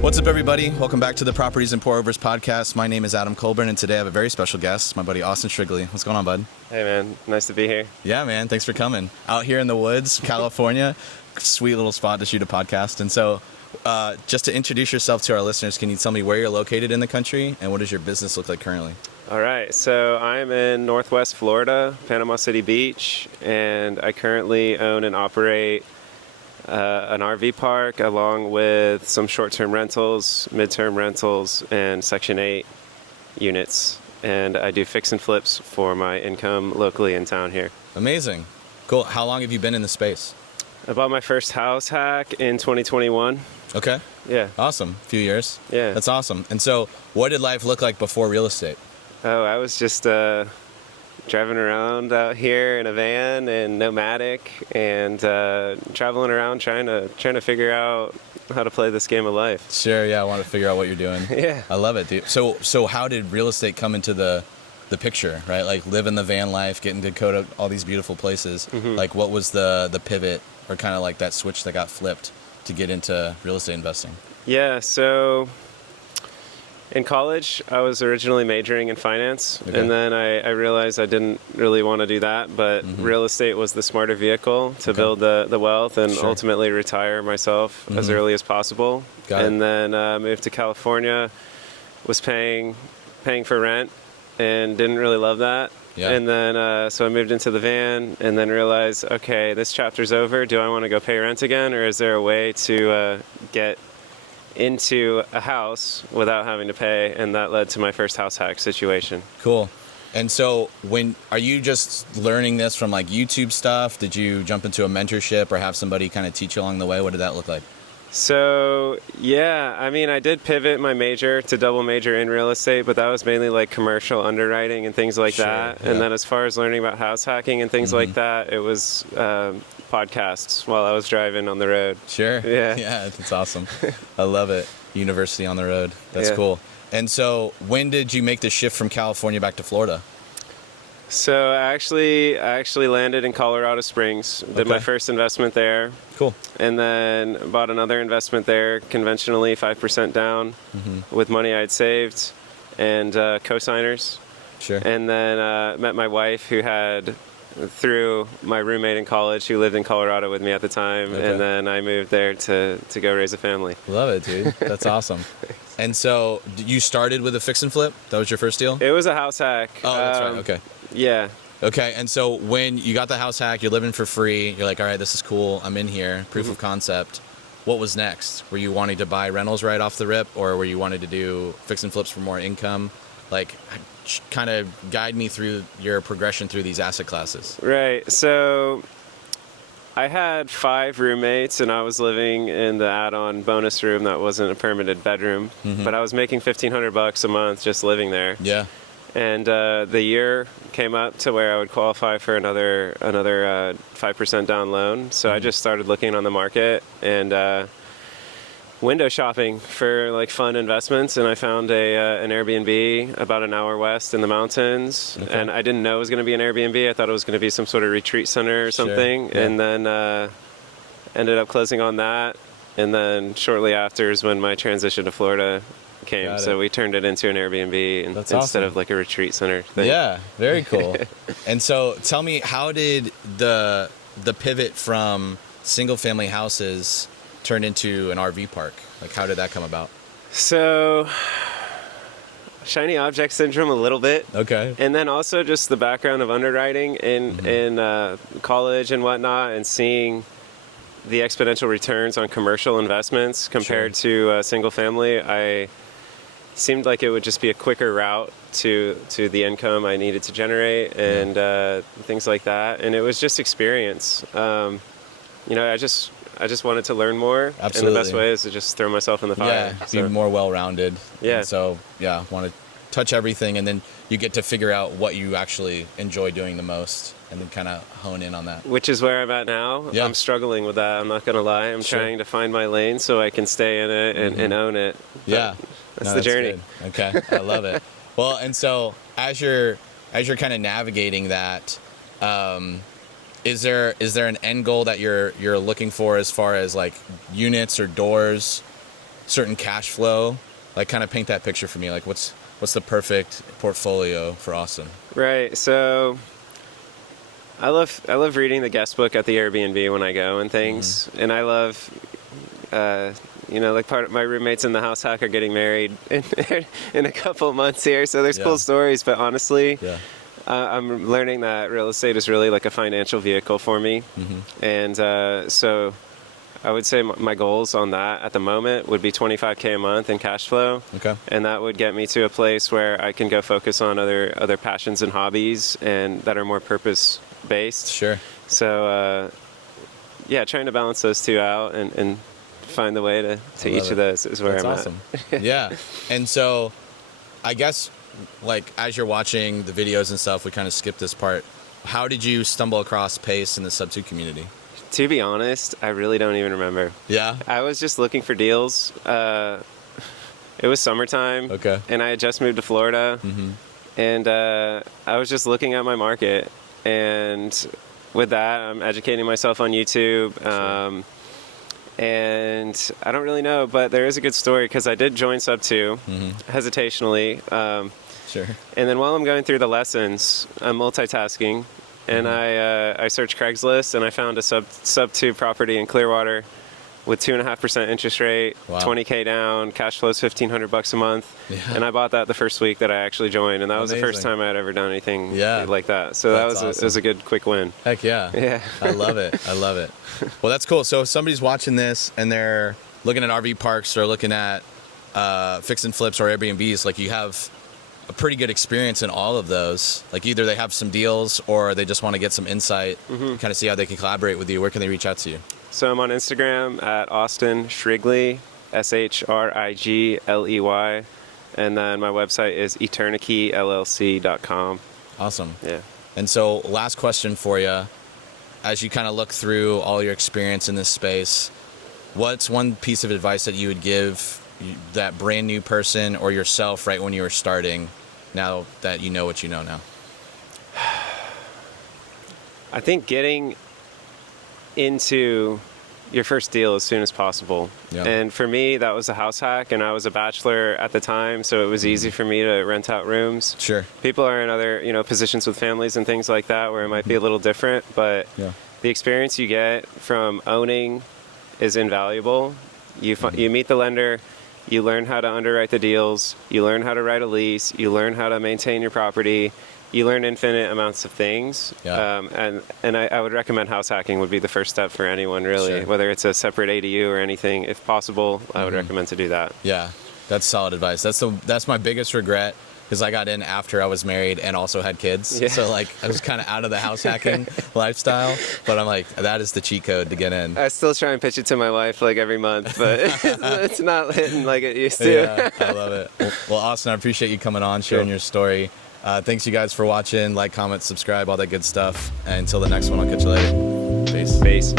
What's up, everybody? Welcome back to the Properties and Pour-Overs podcast. My name is Adam Colburn, and today I have a very special guest, my buddy Austin Shrigley. What's going on, bud? Hey, man. Nice to be here. Yeah, man. Thanks for coming. Out here in the woods, California. Sweet little spot to shoot a podcast. And so just to introduce yourself to our listeners, can you tell me where you're located in the country and what does your business look like currently? All right. So I'm in Northwest Florida, Panama City Beach, and I currently own and operate an RV park along with some short-term rentals, mid-term rentals, and Section 8 units. And I do fix and flips for my income locally in town here. Amazing. Cool. How long have you been in the space? I bought my first house hack in 2021. Okay. Yeah. Awesome. A few years. Yeah. That's awesome. And so what did life look like before real estate? Oh, I was just driving around out here in a van and nomadic and traveling around trying to figure out how to play this game of life. Sure, yeah, I want to figure out what you're doing. Yeah. I love it, dude. So how did real estate come into the picture, right? Like living the van life, getting to go to all these beautiful places. Mm-hmm. Like what was the pivot or kind of like that switch that got flipped to get into real estate investing? Yeah, so in college, I was originally majoring in finance, Okay. and then I realized I didn't really want to do that, but real estate was the smarter vehicle to build the wealth and Sure. ultimately retire myself as early as possible. Got it. And then moved to California, was paying for rent, and didn't really love that. Yeah. And then so I moved into the van, and then realized, okay, this chapter's over. Do I want to go pay rent again, or is there a way to get into a house without having to pay? And that led to my first house hack situation. Cool. And so are you just learning this from like YouTube stuff? Did you jump into a mentorship or have somebody kind of teach you along the way? What did that look like? So yeah, I mean, I did pivot my major to double major in real estate, but that was mainly like commercial underwriting and things like Sure, that. yeah. And then as far as learning about house hacking and things like that, it was podcasts while I was driving on the road. Sure. Yeah. Yeah, that's awesome. I love it. University on the road. That's Yeah. cool. And so when did you make the shift from California back to Florida? So I actually landed in Colorado Springs, did my Okay. first investment there, Cool. and then bought another investment there, conventionally 5% down with money I'd saved and co-signers. Sure. And then met my wife, who had, through my roommate in college, who lived in Colorado with me at the time. Okay. And then I moved there to go raise a family. Love it, dude. That's awesome. And so you started with a fix and flip? That was your first deal? It was a house hack. Oh, that's right. Okay. Yeah. Okay. And so when you got the house hack, you're living for free. You're like, all right, this is cool. I'm in here. Proof of concept. What was next? Were you wanting to buy rentals right off the rip, or were you wanting to do fix and flips for more income? Like, kind of guide me through your progression through these asset classes. Right. So I had 5 roommates, and I was living in the add-on bonus room that wasn't a permanent bedroom, but I was making $1,500 a month just living there. Yeah. And the year came up to where I would qualify for another 5% down loan. So I just started looking on the market and window shopping for like fun investments, and I found an Airbnb about an hour west in the mountains. Okay. And I didn't know it was going to be an Airbnb. I thought it was going to be some sort of retreat center or something. Sure. Yeah. And then ended up closing on that. And then shortly after is when my transition to Florida came. Got So it. we turned it into an Airbnb That's instead awesome. of like a retreat center thing. Yeah, very cool. And so tell me, how did the pivot from single family houses turn into an RV park? Like, how did that come about? So shiny object syndrome a little bit. Okay. And then also just the background of underwriting in college and whatnot, and seeing the exponential returns on commercial investments compared to single family, I seemed like it would just be a quicker route to the income I needed to generate and things like that. And it was just experience. I just wanted to learn more. Absolutely. And the best way is to just throw myself in the fire. Yeah, be more well-rounded. Yeah. And so, yeah, want to touch everything, and then you get to figure out what you actually enjoy doing the most, and then kind of hone in on that. Which is where I'm at now. Yeah. I'm struggling with that. I'm not going to lie. I'm Sure. trying to find my lane so I can stay in it and own it. But Yeah. That's the journey. Good. Okay. I love it. Well, and so as you're kind of navigating that, is there an end goal that you're looking for as far as like units or doors certain cash flow? Like, kind of paint that picture for me. Like, what's the perfect portfolio for Austin? Right. So I love reading the guest book at the Airbnb when I go and things, and I love. Like part of my roommates in the house hack are getting married in a couple months here, so there's cool stories. But honestly, I'm learning that real estate is really like a financial vehicle for me, and so I would say my goals on that at the moment would be $25K a month in cash flow, and that would get me to a place where I can go focus on other passions and hobbies and that are more purpose based. Sure. So trying to balance those two out and find the way to each of those is where That's I'm awesome. at. Yeah. And so I guess, like, as you're watching the videos and stuff, we kind of skipped this part. How did you stumble across Pace in the Subto community? To be honest, I really don't even remember. Yeah? I was just looking for deals. It was summertime. Okay. And I had just moved to Florida. And I was just looking at my market. And with that, I'm educating myself on YouTube. And I don't really know, but there is a good story because I did join Subto hesitationally. Sure. And then while I'm going through the lessons, I'm multitasking, and I searched Craigslist, and I found a Subto property in Clearwater with 2.5% interest rate, Wow. 20K down, cash flows $1,500 a month, Yeah. and I bought that the first week that I actually joined, and that was the first Amazing. time I had ever done anything Yeah. like that. So That's that was awesome. it was a good quick win. Heck yeah. Yeah. I love it. I love it. Well, that's cool. So if somebody's watching this and they're looking at RV parks or looking at fix and flips or Airbnbs, like, you have a pretty good experience in all of those. Like, either they have some deals or they just want to get some insight, kind of see how they can collaborate with you. Where can they reach out to you? So I'm on Instagram at Austin Shrigley, SHRIGLEY, and then my website is eternityllc.com. Awesome. Yeah. And so, last question for you. As you kind of look through all your experience in this space, what's one piece of advice that you would give that brand new person or yourself right when you were starting, now that you know what you know now? I think getting into your first deal as soon as possible. Yeah. And for me, that was a house hack, and I was a bachelor at the time, so it was easy for me to rent out rooms. Sure. People are in other, positions with families and things like that where it might be a little different, but the experience you get from owning is invaluable. You meet the lender, you learn how to underwrite the deals, you learn how to write a lease, you learn how to maintain your property, you learn infinite amounts of things. Yeah. And I would recommend house hacking would be the first step for anyone, really. Sure. Whether it's a separate ADU or anything, if possible, I would recommend to do that. Yeah, that's solid advice. That's my biggest regret, because I got in after I was married and also had kids. Yeah. So, like, I was kind of out of the house hacking lifestyle, but I'm like, that is the cheat code to get in. I still try and pitch it to my wife like every month, but it's not hitting like it used to. Yeah, I love it. Well, Austin, I appreciate you coming on, sharing your story. Thanks you guys for watching. Like, comment, subscribe, all that good stuff. And until the next one, I'll catch you later. Peace. Peace.